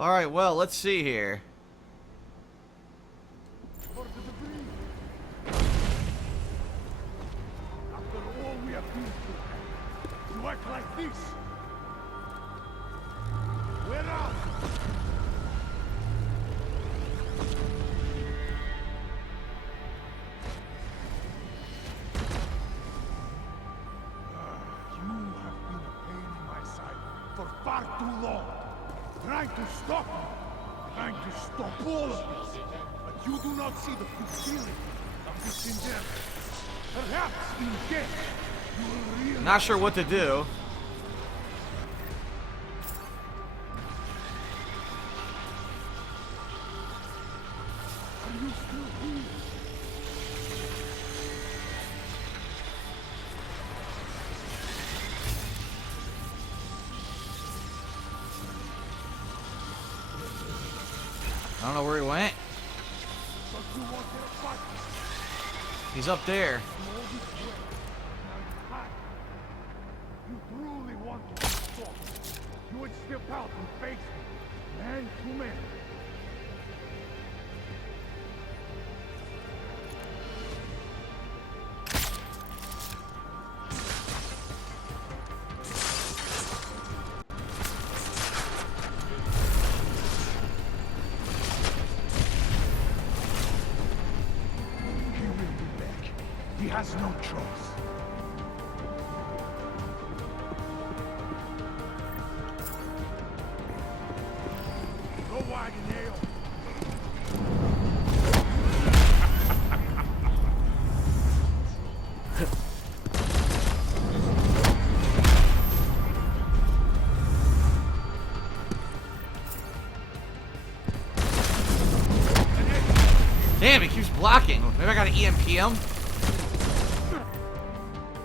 Alright, well, let's see here. For the debris. After all we have been through, you act like this. Where out? You have been a pain in my side for far too long. Trying to stop me. Trying to stop all of this. But you do not see the futility of this endeavor. Perhaps in death, you will realize... Not sure what to do. Are you still here? I don't know where he went. But you want to fight? He's up there. All this way. Now you hide. You truly want to stop. You would step out and face me. Man to man. He will be back. He has no choice. Go wagon nail. Damn, he keeps blocking. Maybe I gotta EMP him.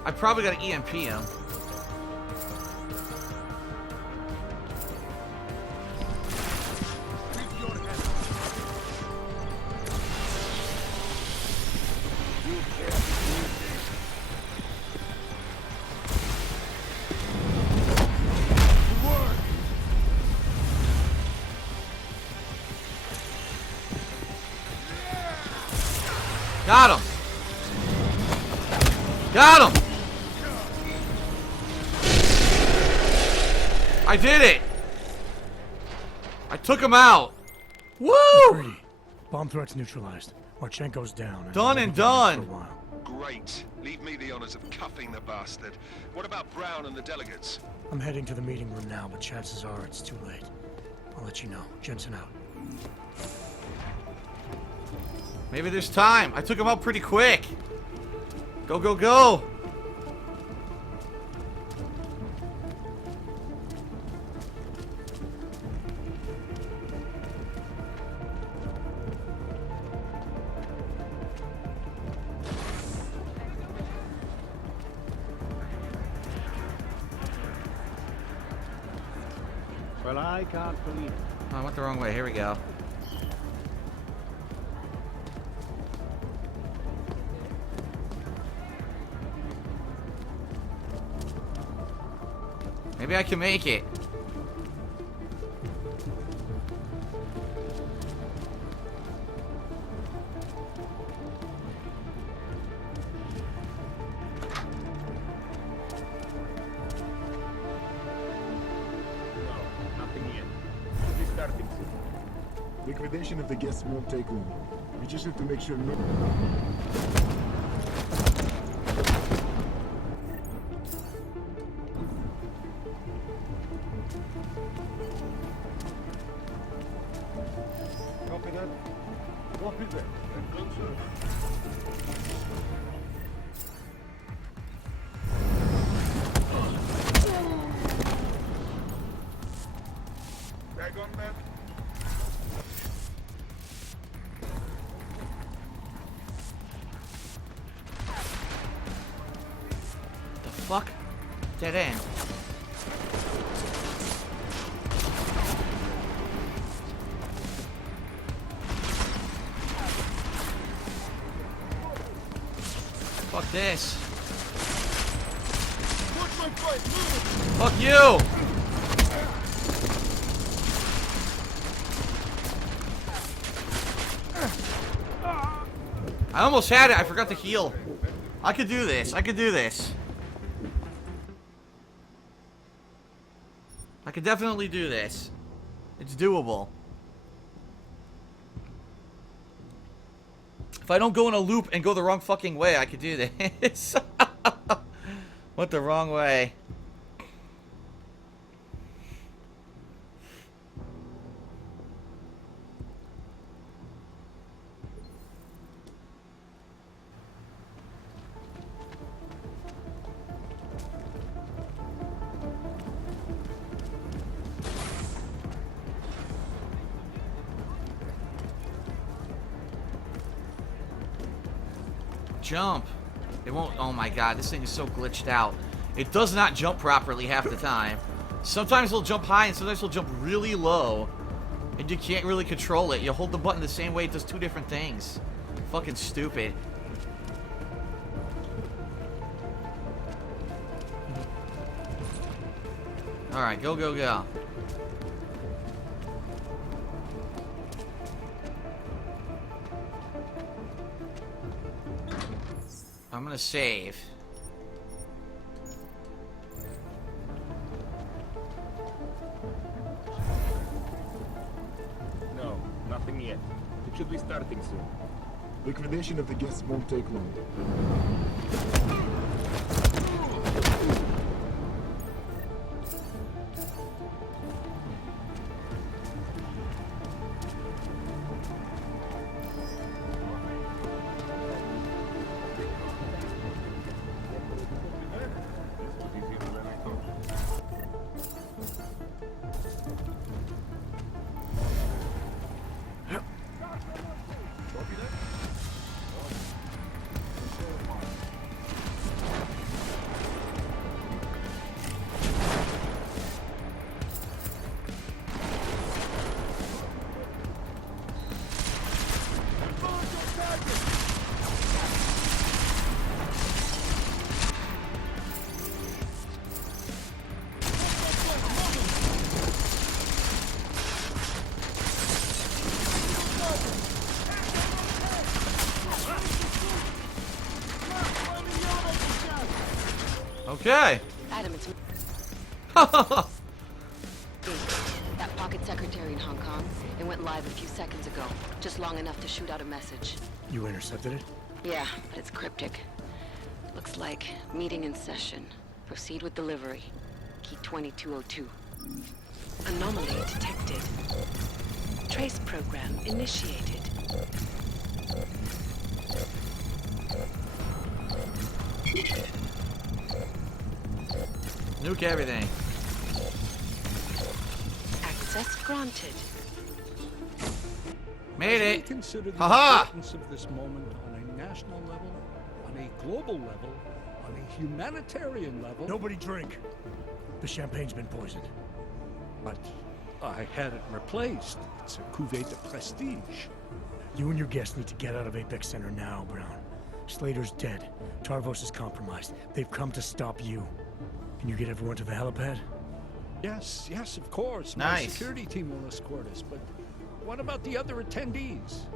I probably gotta EMP him. Got him! Got him! I did it! I took him out! Woo! Pretty. Bomb threats neutralized. Marchenko's down. Done and we'll be done. for a while. Great. Leave me the honors of cuffing the bastard. What about Brown and the delegates? I'm heading to the meeting room now, but chances are it's too late. I'll let you know. Jensen out. Maybe there's time. I took him out pretty quick. Go, go, go! Well, I can't believe it. Oh, I went the wrong way. Here we go. Maybe I can make it. No, nothing yet. We're starting soon. Liquidation of the guests won't take long. We just have to make sure no... Copy that. Copy that. And done, sir. Back on that. The fuck? Dead end. Fuck this. Fuck you! I almost had it. I forgot to heal. I could do this. I could do this. I could definitely do this. It's doable. If I don't go in a loop and go the wrong fucking way, I could do this. What the wrong way? Jump. It won't. Oh my god, this thing is so glitched out. It does not jump properly half the time. Sometimes it'll jump high and sometimes it'll jump really low. And you can't really control it. You hold the button the same way, it does two different things. Fucking stupid. Alright, go, go, go. I'm gonna save. No, nothing yet. It should be starting soon. Liquidation of the guests won't take long. Okay. Adam, it's that pocket secretary in Hong Kong. It went live a few seconds ago, just long enough to shoot out a message. You intercepted it? Yeah, but it's cryptic. Looks like meeting in session. Proceed with delivery. Key 2202. Anomaly detected. Trace program initiated. Nuke everything. Access granted. Made We it. consider the Haha! importance of this moment on a national level, on a global level, on a humanitarian level. Nobody drink. The champagne's been poisoned. But I had it replaced. It's a cuvée de prestige. You and your guests need to get out of Apex Center now, Brown. Slater's dead. Tarvos is compromised. They've come to stop you. Can you get everyone to the helipad? Yes, yes, of course. My Nice. security team will escort us, but what about the other attendees?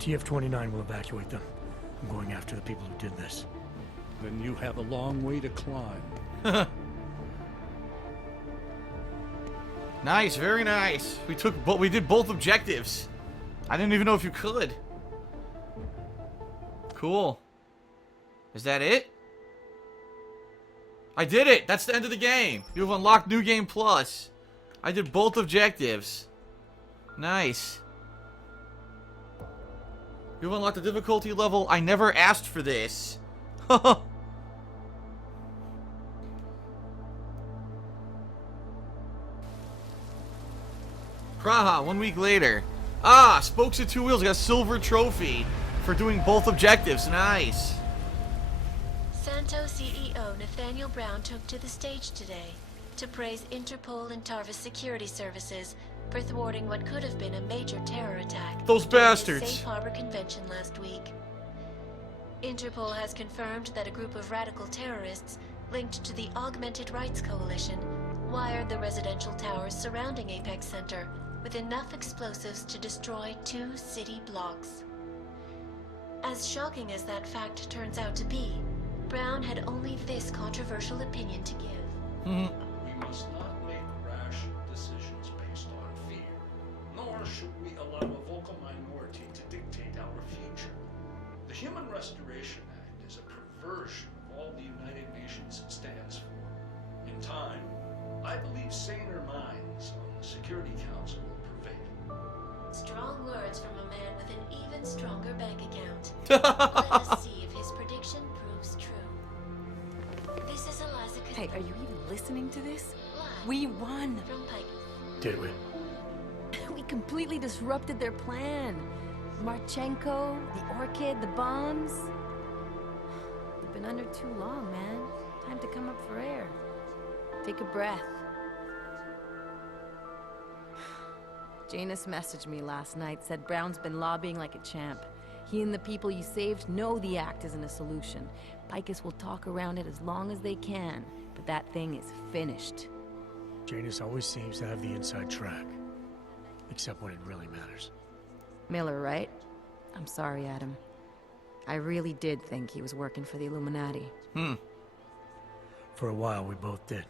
TF-29 will evacuate them. I'm going after the people who did this. Then you have a long way to climb. Nice, very nice. We did both objectives. I didn't even know if you could. Cool. Is that it? I did it! That's the end of the game. You have unlocked New Game Plus. I did both objectives. Nice. You've unlocked the difficulty level. I never asked for this. Praha, 1 week later. Ah, spokes at two wheels. Got a silver trophy for doing both objectives. Nice. Santo CEO Nathaniel Brown took to the stage today to praise Interpol and Tarvis security services for thwarting what could have been a major terror attack. Those during the bastards. Safe Harbor Convention last week. Interpol has confirmed that a group of radical terrorists linked to the Augmented Rights Coalition wired the residential towers surrounding Apex Center with enough explosives to destroy 2 city blocks. As shocking as that fact turns out to be, Brown had only this controversial opinion to give. We must not make rash decisions based on fear, nor should we allow a vocal minority to dictate our future. The Human Restoration Act is a perversion of all the United Nations stands for. In time, I believe saner minds on the Security Council will prevail. Strong words from a man with an even stronger bank account. Let us see if his prediction proves true. This is Eliza. Hey, are you even listening to this? Live We won! from Pike. Did we? We completely disrupted their plan. Marchenko, the orchid, the bombs. You've been under too long, man. Time to come up for air. Take a breath. Janus messaged me last night, said Brown's been lobbying like a champ. He and the people you saved know the act isn't a solution. Picus will talk around it as long as they can, but that thing is finished. Janus always seems to have the inside track. Except when it really matters. Miller, right? I'm sorry, Adam. I really did think he was working for the Illuminati. For a while, we both did.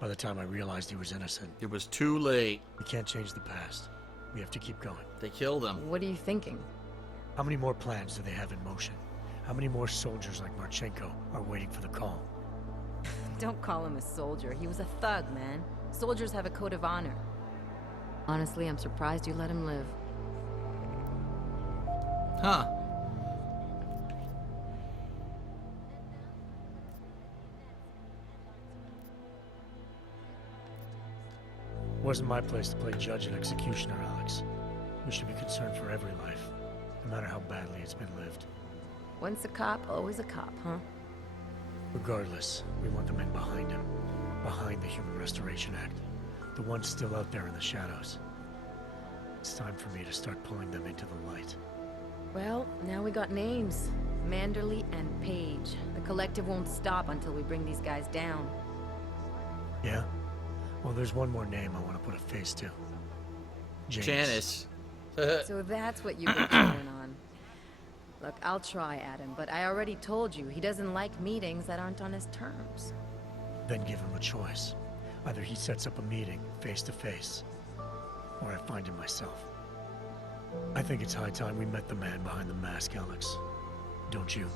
By the time I realized he was innocent. It was too late. We can't change the past. We have to keep going. They killed him. What are you thinking? How many more plans do they have in motion? How many more soldiers like Marchenko are waiting for the call? Don't call him a soldier. He was a thug, man. Soldiers have a code of honor. Honestly, I'm surprised you let him live. Huh. Wasn't my place to play judge and executioner, Alex. We should be concerned for every life, no matter how badly it's been lived. Once a cop, always a cop, huh? Regardless, we want the men behind him. Behind the Human Restoration Act. The ones still out there in the shadows. It's time for me to start pulling them into the light. Well, now we got names. Manderley and Page. The collective won't stop until we bring these guys down. Yeah? Well, there's one more name I want to put a face to. Janice. So that's what you've been chewing on. Look, I'll try, Adam, but I already told you, he doesn't like meetings that aren't on his terms. Then give him a choice. Either he sets up a meeting, face to face, or I find him myself. I think it's high time we met the man behind the mask, Alex. Don't you?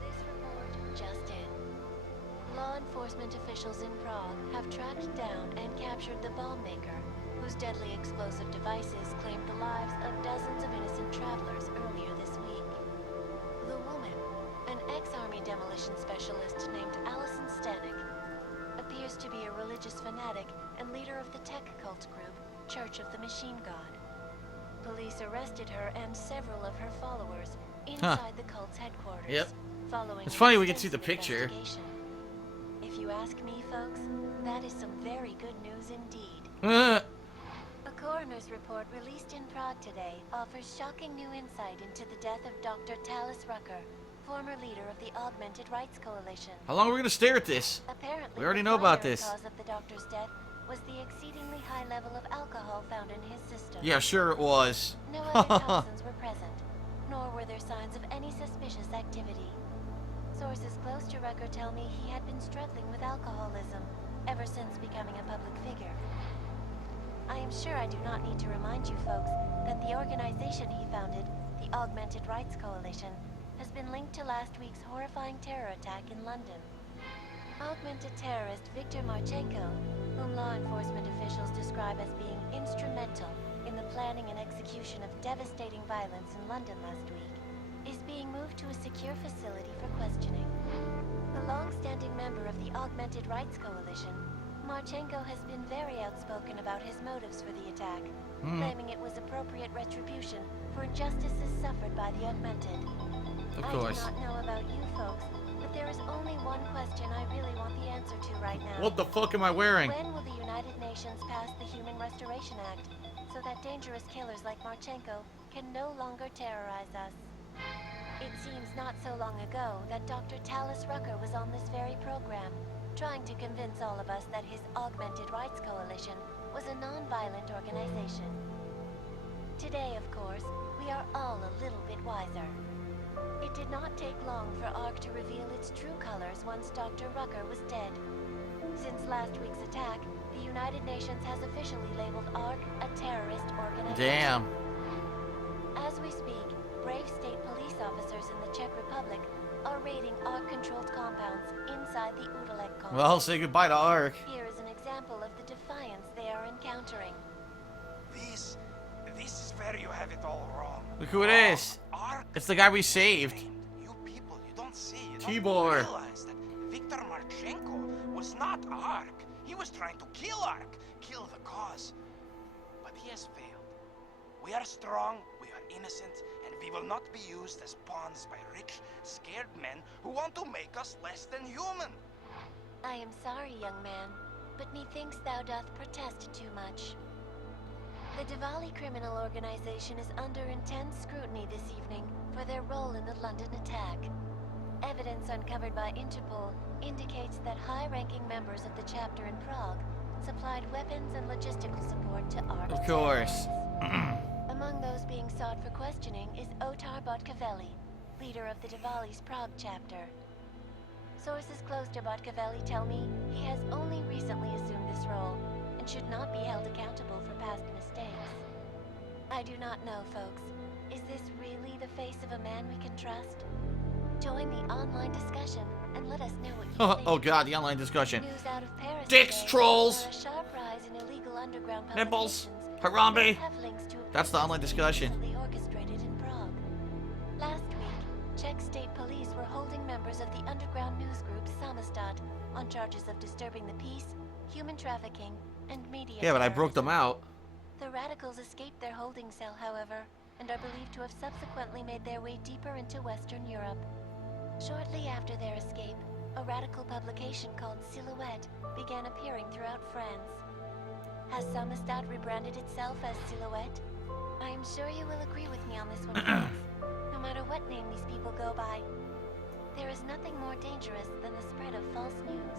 This report just in. Law enforcement officials in Prague have tracked down and captured the bomb maker, whose deadly explosive devices claimed the lives of dozens of innocent travelers earlier this week. The woman, an ex-army demolition specialist named Allison Stanek, appears to be a religious fanatic and leader of the tech cult group, Church of the Machine God. Police arrested her and several of her followers inside the cult's headquarters. Yep. Following It's funny we can extensive see the picture. investigation. If you ask me, folks, that is some very good news indeed. A coroner's report released in Prague today offers shocking new insight into the death of Dr. Talis Rucker, former leader of the Augmented Rights Coalition. How long are we gonna stare at this? Apparently, We already the know about primary this. cause of the doctor's death was the exceedingly high level of alcohol found in his system. Yeah, sure it was. No other toxins were present, nor were there signs of any suspicious activity. Sources close to Rucker tell me he had been struggling with alcoholism ever since becoming a public figure. I am sure I do not need to remind you folks that the organization he founded, the Augmented Rights Coalition, has been linked to last week's horrifying terror attack in London. Augmented terrorist Viktor Marchenko, whom law enforcement officials describe as being instrumental in the planning and execution of devastating violence in London last week, is being moved to a secure facility for questioning. A long-standing member of the Augmented Rights Coalition, Marchenko has been very outspoken about his motives for the attack, claiming it was appropriate retribution for injustices suffered by the Augmented. Of I course. do not know about you folks, but there is only one question I really want the answer to right now. What the fuck am I wearing? When will the United Nations pass the Human Restoration Act so that dangerous killers like Marchenko can no longer terrorize us? It seems not so long ago that Dr. Talis Rucker was on this very program, trying to convince all of us that his Augmented Rights Coalition was a non-violent organization. Today, of course, we are all a little bit wiser. It did not take long for ARC to reveal its true colors once Dr. Rucker was dead. Since last week's attack, the United Nations has officially labeled ARC a terrorist organization. Damn. As we speak, brave state police officers in the Czech Republic are raiding ARC-controlled compounds inside the Udalek complex. Well, say goodbye to ARC. Here is an example of the defiance they are encountering. This is where you have it all wrong. Look who it is. ARC. It's the guy we saved. You people, you don't see. You Tibor. don't realize that Viktor Marchenko was not ARC. He was trying to kill ARC, kill the cause. But he has failed. We are strong, we are innocent, and we will not be used as pawns by rich, scared men who want to make us less than human. I am sorry, young man, but methinks thou doth protest too much. The Diwali criminal organization is under intense scrutiny this evening for their role in the London attack. Evidence uncovered by Interpol indicates that high-ranking members of the chapter in Prague supplied weapons and logistical support to ARC. Of course. Among those being sought for questioning is Otar Botkavelli, leader of the Diwali's Prague chapter. Sources close to Botkavelli tell me he has only recently assumed this role and should not be held accountable for past mistakes. I do not know, folks. Is this really the face of a man we can trust? Join the online discussion and let us know what you think. Oh god, the online discussion. News out of Paris Dicks, today, trolls, where a sharp rise in illegal underground nipples, publications Harambe. have links to a That's the online discussion. recently orchestrated in Prague. Last week, Czech state police were holding members of the underground news group Samizdat on charges of disturbing the peace, human trafficking, and media Yeah, but I broke them terrorism. out. The radicals escaped their holding cell, however, and are believed to have subsequently made their way deeper into Western Europe. Shortly after their escape, a radical publication called Silhouette began appearing throughout France. Has Samizdat rebranded itself as Silhouette? I am sure you will agree with me on this one, folks. No matter what name these people go by, there is nothing more dangerous than the spread of false news.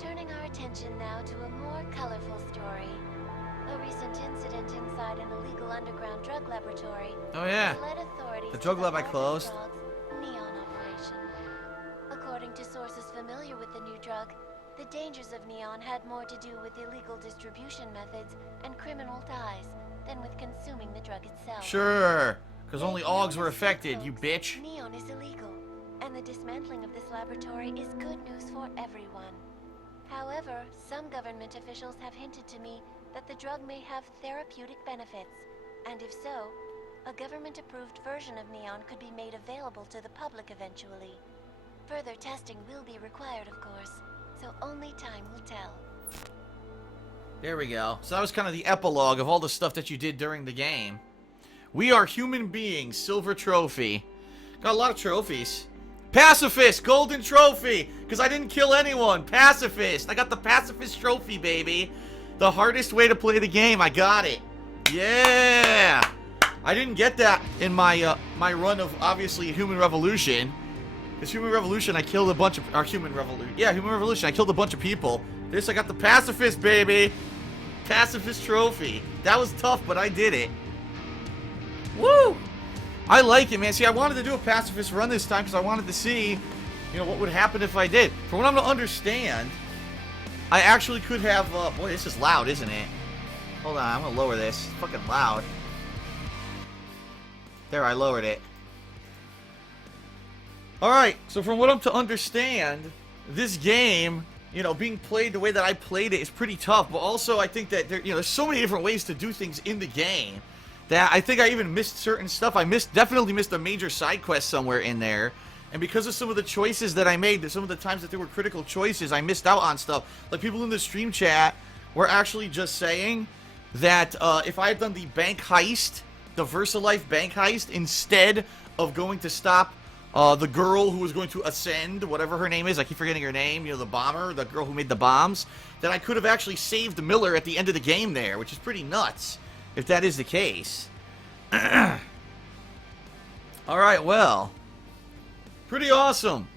Turning our attention now to a more colorful story. A recent incident inside an illegal underground drug laboratory Oh yeah. led authorities The to drug lab I Harvard closed. Drug's Neon operation. According to sources familiar with the new drug, the dangers of neon had more to do with illegal distribution methods and criminal ties than with consuming the drug itself. Sure. Because only Make AUGs no were mistake, affected, you folks, bitch. Neon is illegal, and the dismantling of this laboratory is good news for everyone. However, some government officials have hinted to me that the drug may have therapeutic benefits, and if so, a government-approved version of Neon could be made available to the public eventually. Further testing will be required, of course, so only time will tell. There we go. So that was kind of the epilogue of all the stuff that you did during the game. We are human beings, silver trophy. Got a lot of trophies. Pacifist, golden trophy, because I didn't kill anyone. Pacifist. I got the pacifist trophy, baby. The hardest way to play the game. I got it. Yeah. I didn't get that in my my run of, obviously, Human Revolution. Because Human Revolution, I killed a bunch of... Or Human Revolution. Yeah, Human Revolution, I killed a bunch of people. This, I got the pacifist, baby. Pacifist trophy. That was tough, but I did it. Woo! I like it, man. See, I wanted to do a pacifist run this time because I wanted to see, you know, what would happen if I did. From what I'm to understand, I actually could have... boy, this is loud, isn't it? Hold on, I'm going to lower this. It's fucking loud. There, I lowered it. Alright, so from what I'm to understand, this game, you know, being played the way that I played it is pretty tough, but also I think that there's so many different ways to do things in the game that I think I even missed certain stuff. I definitely missed a major side quest somewhere in there, and because of some of the choices that I made, some of the times that there were critical choices, I missed out on stuff. Like, people in the stream chat were actually just saying that if I had done the bank heist, the VersaLife bank heist, instead of going to stop the girl who was going to ascend, whatever her name is, I keep forgetting her name, you know, the bomber, the girl who made the bombs, that I could have actually saved Miller at the end of the game there, which is pretty nuts, if that is the case. Alright, well, pretty awesome.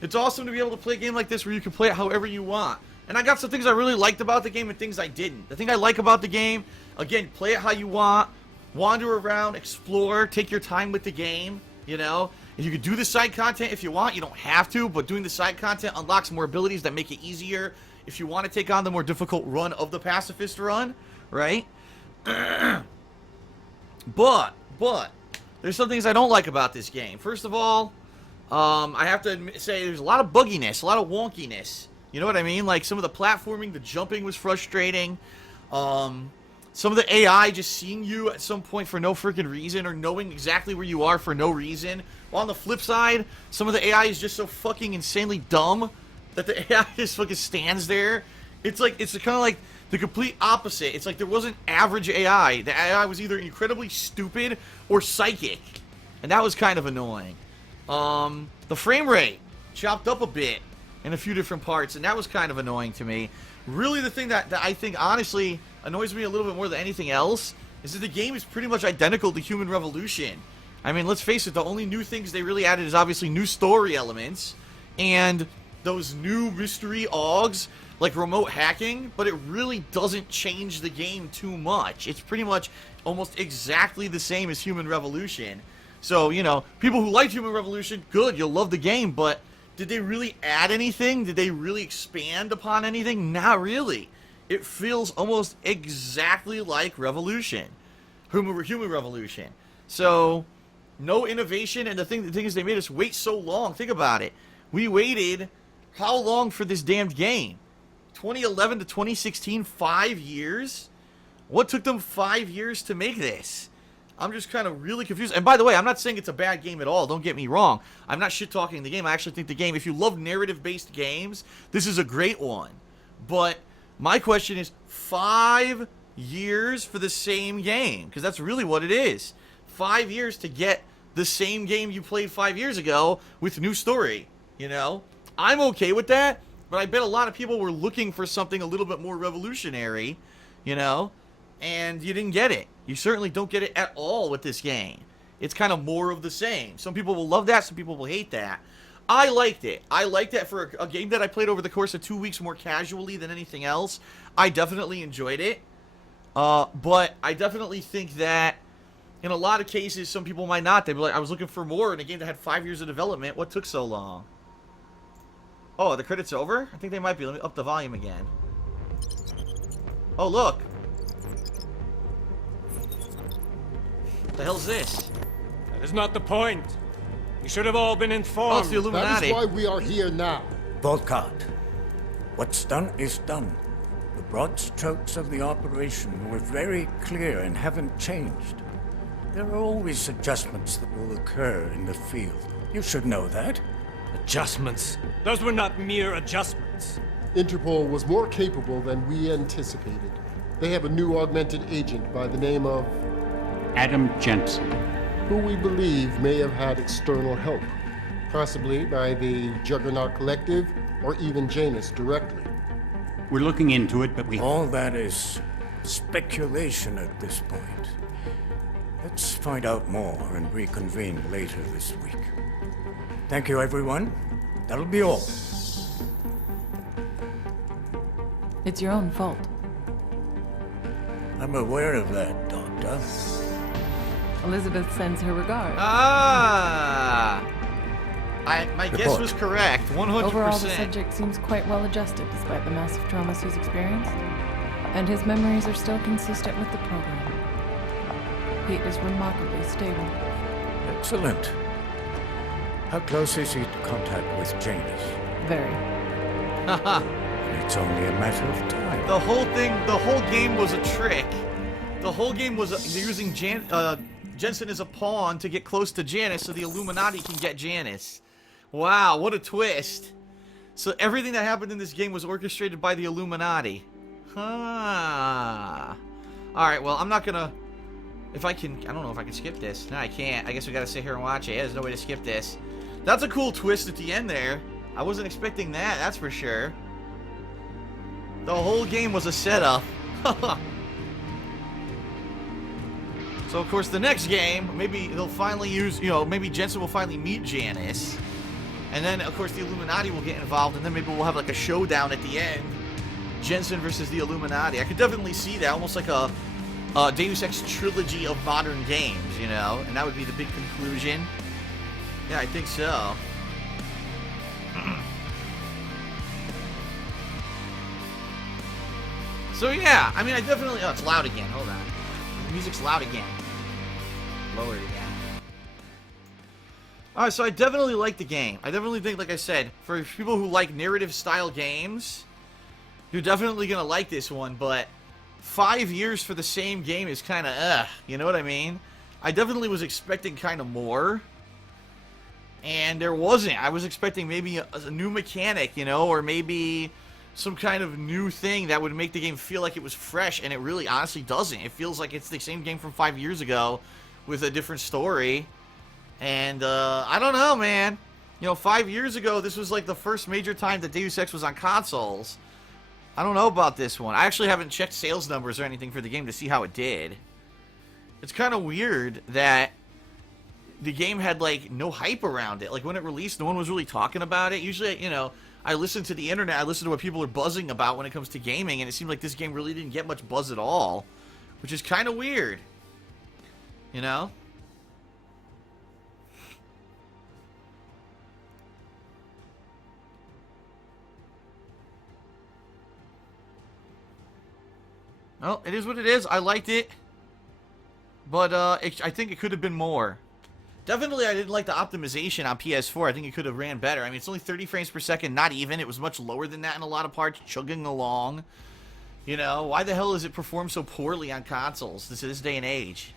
It's awesome to be able to play a game like this where you can play it however you want. And I got some things I really liked about the game and things I didn't. The thing I like about the game, again, play it how you want. wander around, explore, take your time with the game, you know? And you can do the side content if you want. You don't have to, but doing the side content unlocks more abilities that make it easier if you want to take on the more difficult run of the pacifist run, right? But, there's some things I don't like about this game. First of all, I have to say there's a lot of bugginess, a lot of wonkiness. You know what I mean? Like, some of the platforming, the jumping was frustrating. Some of the AI just seeing you at some point for no freaking reason, or knowing exactly where you are for no reason. While on the flip side, some of the AI is just so fucking insanely dumb that the AI just fucking stands there. It's like, it's kind of like the complete opposite. It's like there wasn't average AI. The AI was either incredibly stupid or psychic. And that was kind of annoying. The frame rate chopped up a bit in a few different parts, and that was kind of annoying to me. Really, the thing that I think honestly annoys me a little bit more than anything else is that the game is pretty much identical to Human Revolution. I mean, let's face it, the only new things they really added is obviously new story elements and those new mystery augs like remote hacking, but it really doesn't change the game too much. It's pretty much almost exactly the same as Human Revolution. So, you know, people who like Human Revolution, good, you'll love the game, but did they really add anything? Did they really expand upon anything? Not really. It feels almost exactly like Revolution. Human Revolution. So, no innovation, and the thing is they made us wait so long. Think about it. We waited how long for this damned game? 2011 to 2016, 5 years? What took them 5 years to make this? I'm just kind of really confused. And by the way, I'm not saying it's a bad game at all. Don't get me wrong. I'm not shit-talking the game. I actually think the game, if you love narrative-based games, this is a great one. But my question is, 5 years for the same game? Because that's really what it is. 5 years to get the same game you played 5 years ago with new story, you know? I'm okay with that, but I bet a lot of people were looking for something a little bit more revolutionary, you know? And you didn't get it. You certainly don't get it at all with this game. It's kind of more of the same. Some people will love that, some people will hate that. I liked it. I liked it for a game that I played over the course of 2 weeks more casually than anything else. I definitely enjoyed it. But I definitely think that in a lot of cases, some people might not. They'd be like, I was looking for more in a game that had 5 years of development. What took so long? Oh, the credits over? I think they might be. Let me up the volume again. Oh, look. What the hell's this? That is not the point. You should have all been informed. Oh, it's the Illuminati. That is why we are here now. Volkart. What's done is done. The broad strokes of the operation were very clear and haven't changed. There are always adjustments that will occur in the field. You should know that. Adjustments? Those were not mere adjustments. Interpol was more capable than we anticipated. They have a new augmented agent by the name of Adam Jensen, who we believe may have had external help, possibly by the Juggernaut Collective or even Janus directly. We're looking into it, but All that is speculation at this point. Let's find out more and reconvene later this week. Thank you, everyone. That'll be all. It's your own fault. I'm aware of that, Doctor. Elizabeth sends her regards. Ah! My guess was correct, 100%. Overall, the subject seems quite well adjusted despite the massive traumas he's experienced. And his memories are still consistent with the program. He is remarkably stable. Excellent. How close is he to contact with Janus? Very. And it's only a matter of time. The whole game was a trick. The whole game was using Jensen as a pawn to get close to Janus so the Illuminati can get Janus. Wow, what a twist. So everything that happened in this game was orchestrated by the Illuminati. Huh. Alright, well, I'm not gonna... I don't know if I can skip this. No, I can't. I guess we gotta sit here and watch it. Yeah, there's no way to skip this. That's a cool twist at the end there. I wasn't expecting that, that's for sure. The whole game was a setup. So, of course, the next game, maybe they'll finally use, maybe Jensen will finally meet Janus. And then, of course, the Illuminati will get involved, and then maybe we'll have, like, a showdown at the end. Jensen versus the Illuminati. I could definitely see that, almost like a Deus Ex trilogy of modern games, you know? And that would be the big conclusion. Yeah, I think so. So yeah, I mean, I definitely... Oh, it's loud again. Hold on. The music's loud again. Lower it again. Alright, so I definitely like the game. I definitely think, like I said, for people who like narrative-style games, you're definitely going to like this one, but 5 years for the same game is kind of, you know what I mean? I definitely was expecting kind of more, and there wasn't. I was expecting maybe a new mechanic, you know, or maybe some kind of new thing that would make the game feel like it was fresh, and it really honestly doesn't. It feels like it's the same game from 5 years ago with a different story. And, I don't know, man. You know, 5 years ago, this was like the first major time that Deus Ex was on consoles. I don't know about this one. I actually haven't checked sales numbers or anything for the game to see how it did. It's kind of weird that the game had, like, no hype around it. Like, when it released, no one was really talking about it. Usually, you know, I listen to the internet, I listen to what people are buzzing about when it comes to gaming, and it seemed like this game really didn't get much buzz at all. Which is kind of weird. You know? Well, it is what it is. I liked it. But, I think it could have been more. Definitely, I didn't like the optimization on PS4. I think it could have ran better. I mean, it's only 30 frames per second, not even. It was much lower than that in a lot of parts, chugging along. You know, why the hell does it perform so poorly on consoles this day and age?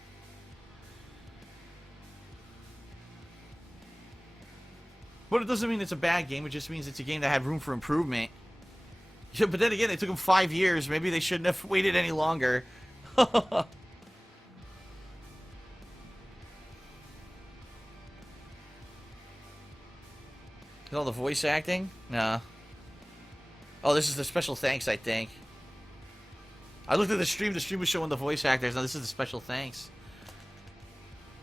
But it doesn't mean it's a bad game. It just means it's a game that had room for improvement. Yeah, but then again, it took them 5 years. Maybe they shouldn't have waited any longer. At all the voice acting? No. Oh, this is the special thanks, I think. I looked at the stream. The stream was showing the voice actors. Now this is the special thanks.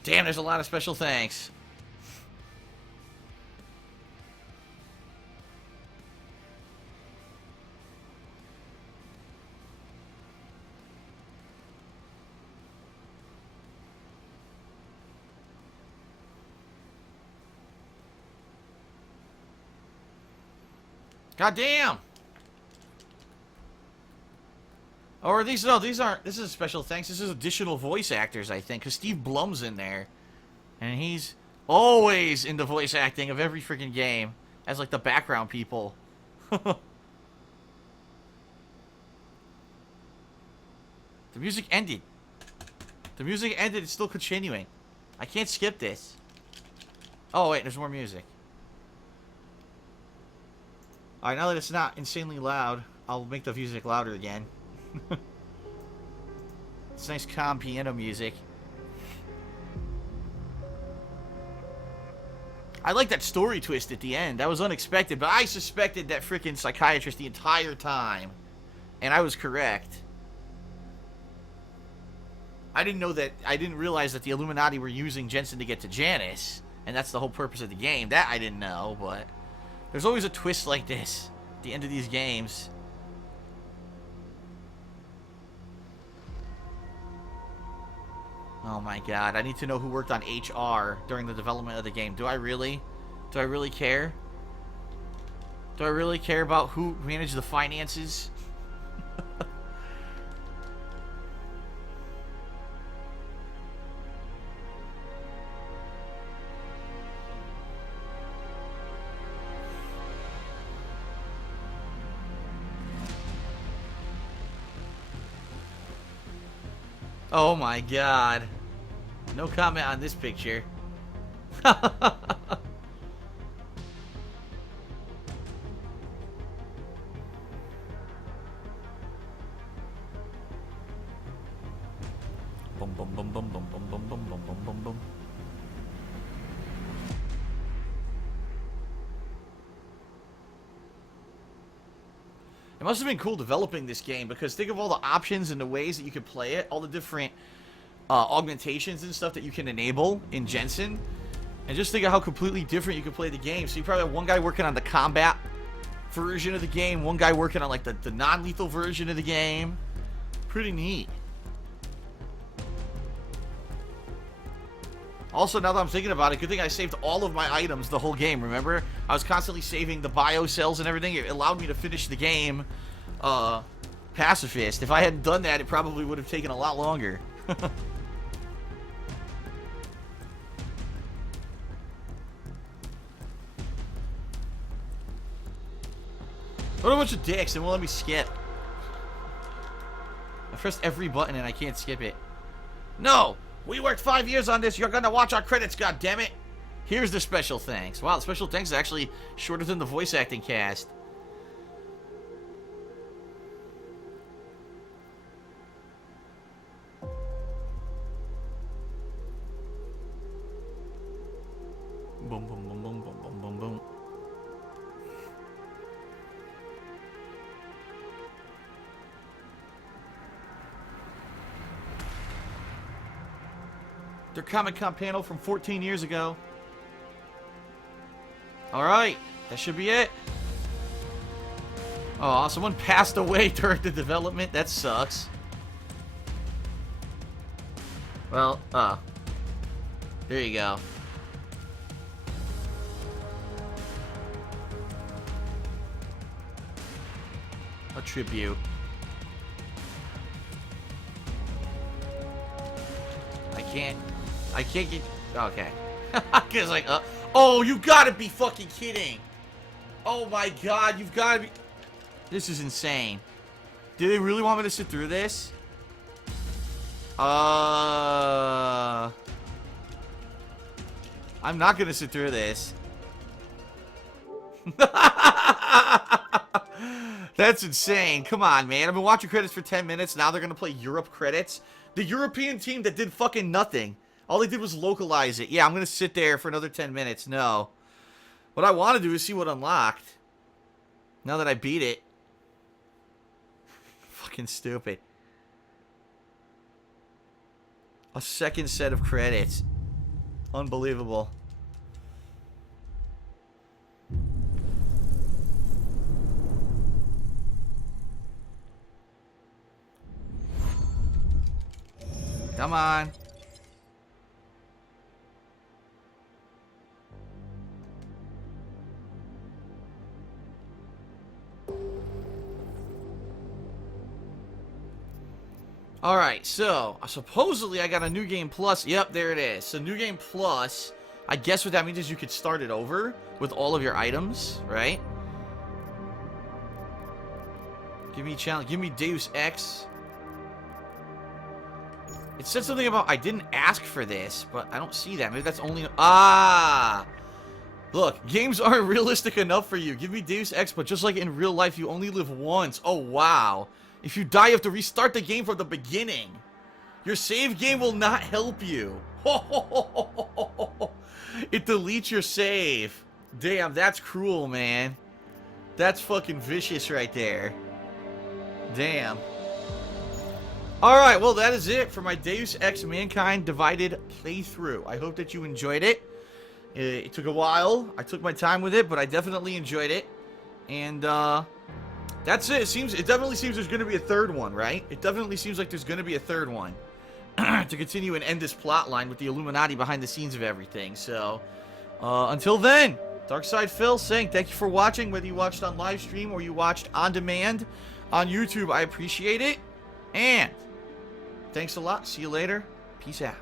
Damn, there's a lot of special thanks. God damn! Or these, no, these aren't, this is a special thanks. This is additional voice actors, I think, because Steve Blum's in there. And he's always in the voice acting of every freaking game as, like, the background people. The music ended. The music ended, it's still continuing. I can't skip this. Oh, wait, there's more music. Alright, now that it's not insanely loud, I'll make the music louder again. It's nice calm piano music. I like that story twist at the end. That was unexpected, but I suspected that freaking psychiatrist the entire time. And I was correct. I didn't realize that the Illuminati were using Jensen to get to Janice. And that's the whole purpose of the game. That I didn't know, but there's always a twist like this at the end of these games. Oh my god, I need to know who worked on HR during the development of the game. Do I really? Do I really care? Do I really care about who managed the finances? Oh my god. No comment on this picture. Boom, boom, boom, boom, boom, boom, boom, boom, boom, boom, boom, boom. It must have been cool developing this game, because think of all the options and the ways that you could play it, all the different augmentations and stuff that you can enable in Jensen, and just think of how completely different you can play the game. So you probably have one guy working on the combat version of the game, one guy working on like the non-lethal version of the game. Pretty neat. Also, now that I'm thinking about it, good thing I saved all of my items the whole game, remember? I was constantly saving the bio cells and everything. It allowed me to finish the game pacifist. If I hadn't done that, it probably would have taken a lot longer. What a bunch of dicks, and won't let me skip. I pressed every button and I can't skip it. No! We worked 5 years on this. You're gonna watch our credits, goddammit! Here's the special thanks. Wow, the special thanks is actually shorter than the voice acting cast. Boom, boom, boom, boom, boom, boom, boom, boom. Their Comic-Con panel from 14 years ago. Alright, that should be it. Oh, someone passed away during the development. That sucks. Well, there you go. A tribute. I can't get... Okay. Cause like, oh, you gotta be fucking kidding. Oh my god, you've gotta be... This is insane. Do they really want me to sit through this? I'm not gonna sit through this. That's insane. Come on, man. I've been watching credits for 10 minutes. Now they're gonna play Europe credits. The European team that did fucking nothing. All they did was localize it. Yeah, I'm gonna sit there for another 10 minutes. No. What I want to do is see what unlocked. Now that I beat it. Fucking stupid. A second set of credits. Unbelievable. Come on. Alright, so, supposedly I got a New Game Plus. Yep, there it is. So, New Game Plus, I guess what that means is you could start it over with all of your items, right? Give me a challenge. Give me Deus Ex. It said something about I didn't ask for this, but I don't see that. Maybe that's only... Ah! Look, games aren't realistic enough for you. Give me Deus Ex, but just like in real life, you only live once. Oh, wow. If you die, you have to restart the game from the beginning. Your save game will not help you. It deletes your save. Damn, that's cruel, man. That's fucking vicious right there. Damn. Alright, well, that is it for my Deus Ex Mankind Divided playthrough. I hope that you enjoyed it. It took a while. I took my time with it, but I definitely enjoyed it. And, that's it. It definitely seems there's going to be a third one, right? It definitely seems like there's going to be a third one. To continue and end this plot line with the Illuminati behind the scenes of everything. So, until then, Darkside Phil saying thank you for watching, whether you watched on live stream or you watched on demand on YouTube. I appreciate it. And thanks a lot. See you later. Peace out.